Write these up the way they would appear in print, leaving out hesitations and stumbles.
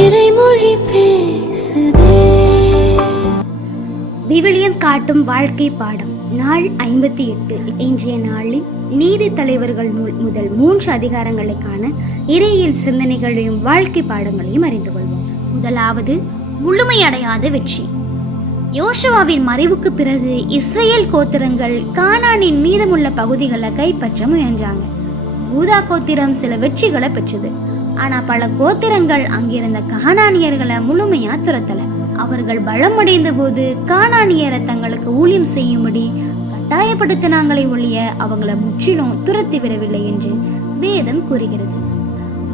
இறைமொழி பேசுதே. விவிலியம் காட்டும் வாழ்க்கை பாடம் நாள் 58. இன்றைய நாளில் நீதி தலைவர்கள் நூல் முதல் 3 அதிகாரங்களுக்கான இறையியல் சிந்தனைகளையும் வாழ்க்கை பாடங்களையும் அறிந்து கொள்வோம். முதலாவது, முழுமையடையாத வெற்றி. யோசுவாவின் மறைவுக்கு பிறகு இஸ்ரேல் கோத்திரங்கள் கானானின் மீதமுள்ள பகுதிகளை கைப்பற்ற முயன்றாங்க. யூதா கோத்திரம் சில வெற்றிகளை பெற்றது. ஆனா பல கோத்திரங்கள் அங்கிருந்த கானானியர்களை முழுமையா துரத்தல. அவர்கள் பலமடைந்த போது கானானியரை தங்களுக்கு ஊழியம் செய்யும்படி கட்டாயப்படுத்தினாங்களே ஒழிய அவங்கள முற்றிலும் துரத்தி விடவில்லை என்று வேதம் கூறுகிறது.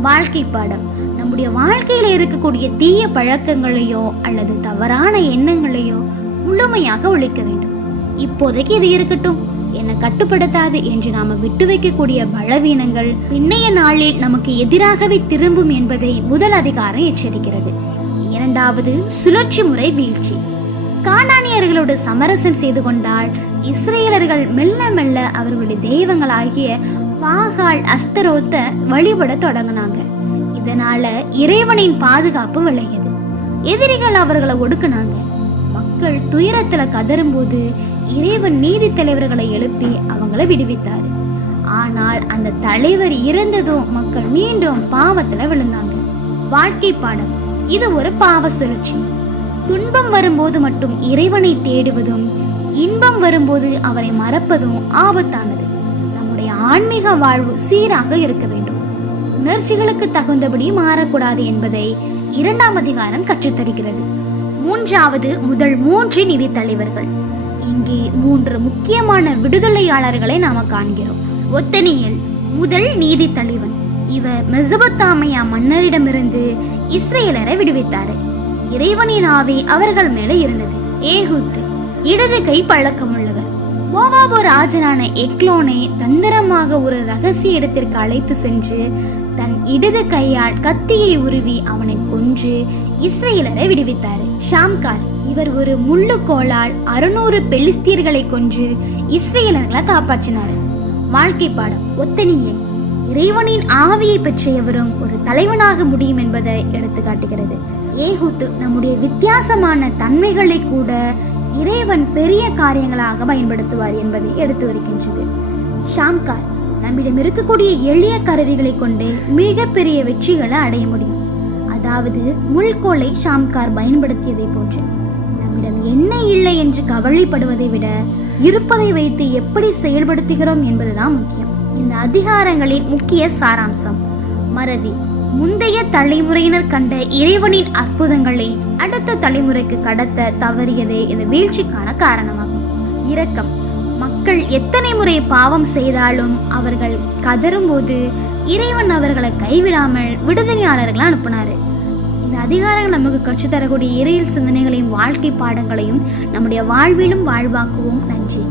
வாழ்க்கை பாடம். நம்முடைய வாழ்க்கையில இருக்கக்கூடிய தீய பழக்கங்களையோ அல்லது தவறான எண்ணங்களையோ முழுமையாக ஒழிக்க வேண்டும். இப்போதைக்கு இது இருக்கட்டும், என்னை கட்டுப்படுத்தாது என்று நாம விட்டு வைக்கக்கூடிய பலவீனங்கள் பின்னைய நாளில் நமக்கு எதிராகவே திரும்பும் என்பதை முதல் அதிகாரம் எச்சரிக்கிறது. இரண்டாவது, சுழற்சி முறை வீழ்ச்சி. கானானியர்களோடு சமரசம் செய்து கொண்டால் இஸ்ரேலர்கள் மெல்ல மெல்ல அவர்களுடைய தெய்வங்களாகிய பாகால் அஸ்தரோத்தை வழிபட தொடங்கினாங்க. இதனால இறைவனின் பாதுகாப்பு விளையது. எதிரிகள் அவர்களை ஒடுக்குனாங்க. மக்கள் துயரத்துல கதறும் போது இறைவன் நீதி தலைவர்களை எழுப்பி அவங்கள விடுவித்தாரு. ஆனால் அந்த தலைவர் இறந்ததும் மக்கள் மீண்டும் பாவத்துல விழுந்தாங்க. வாழ்க்கை பாடம். இது ஒரு பாவ சுழற்சி. துன்பம் வரும்போது மட்டும் இறைவனை தேடுவதும் இன்பம் வரும்போது அவரை மறப்பதும் ஆபத்தானது. நம்முடைய ஆன்மீக வாழ்வு சீராக இருக்க வேண்டும். உணர்ச்சிகளுக்கு தகுந்தபடி மாறக்கூடாது என்பதை 2ஆம் அதிகாரம் கற்றுத்தருகிறது. மூன்றாவது, முதல் 3 நிதி தலைவர்கள். இங்கே 3 முக்கியமான விடுதலையாளர்களை நாம காண்கிறோம். ஒத்தனியேல் முதல் நீதி தலைவன். இவர் மெசொப்பொத்தாமியா மன்னரிடமிருந்து இஸ்ரேலரை விடுவித்தாரு. இறைவனின் ஆவி அவர்கள் மேல இருந்தது. ஏகூத்து இடது கை பழக்கம் உள்ளவர். மோவாபு ராஜனான எக்லோனை தந்திரமாக ஒரு ரகசிய இடத்திற்கு அழைத்து சென்று தன் இடது கையால் கத்தியை உருவி அவனை கொன்று இஸ்ரேலரை விடுவித்தாரு. ஷாம்கார் இவர் ஒரு முள்ளுக்கோளால் 600 பெலிஸ்தியர்களை கொன்று இஸ்ரேலர்களை காப்பாற்றினார். வாழ்க்கை பாடம். ஒத்தனியேல் இறைவனின் ஆவியை பெற்றியவரும் ஒரு தலைவனாக முடியும் என்பதை எடுத்து காட்டுகிறது. ஏகூத்து நம்முடைய வித்தியாசமான தன்மைகளை கூட இறைவன் பெரிய காரியங்களாக பயன்படுத்துவார் என்பதை எடுத்து வருகின்றது. ஷாம்கார் நம்மிடம் இருக்கக்கூடிய எளிய கருவிகளை கொண்டு மிகப்பெரிய வெற்றிகளை அடைய முடியும். அதாவது முள்கோலை ஷாம்கார் பயன்படுத்தியதை போன்று நம்மிடம் என்ன இல்லை என்று கவலைப்படுவதை விட இருப்பதை வைத்து எப்படி செயல்படுத்துகிறோம் என்பதுதான் முக்கியம். இந்த அதிகாரங்களின் முக்கிய சாராம்சம். மறதி. முந்தைய தலைமுறையினர் கண்ட இறைவனின் அற்புதங்களை அடுத்த தலைமுறைக்கு கடத்த தவறியதே இந்த வீழ்ச்சிக்கான காரணமாகும். இரக்கம். மக்கள் எத்தனை முறை பாவம் செய்தாலும் அவர்கள் கதறும் போது இறைவன் அவர்களை கைவிடாமல் விடுதலையாளர்களை அனுப்பினாரு. இந்த அதிகாரங்கள் நமக்கு கற்றுத்தரக்கூடிய இறையியல் சிந்தனைகளையும் வாழ்க்கை பாடங்களையும் நம்முடைய வாழ்விலும் வாழ்வாக்குவோம். நன்றி.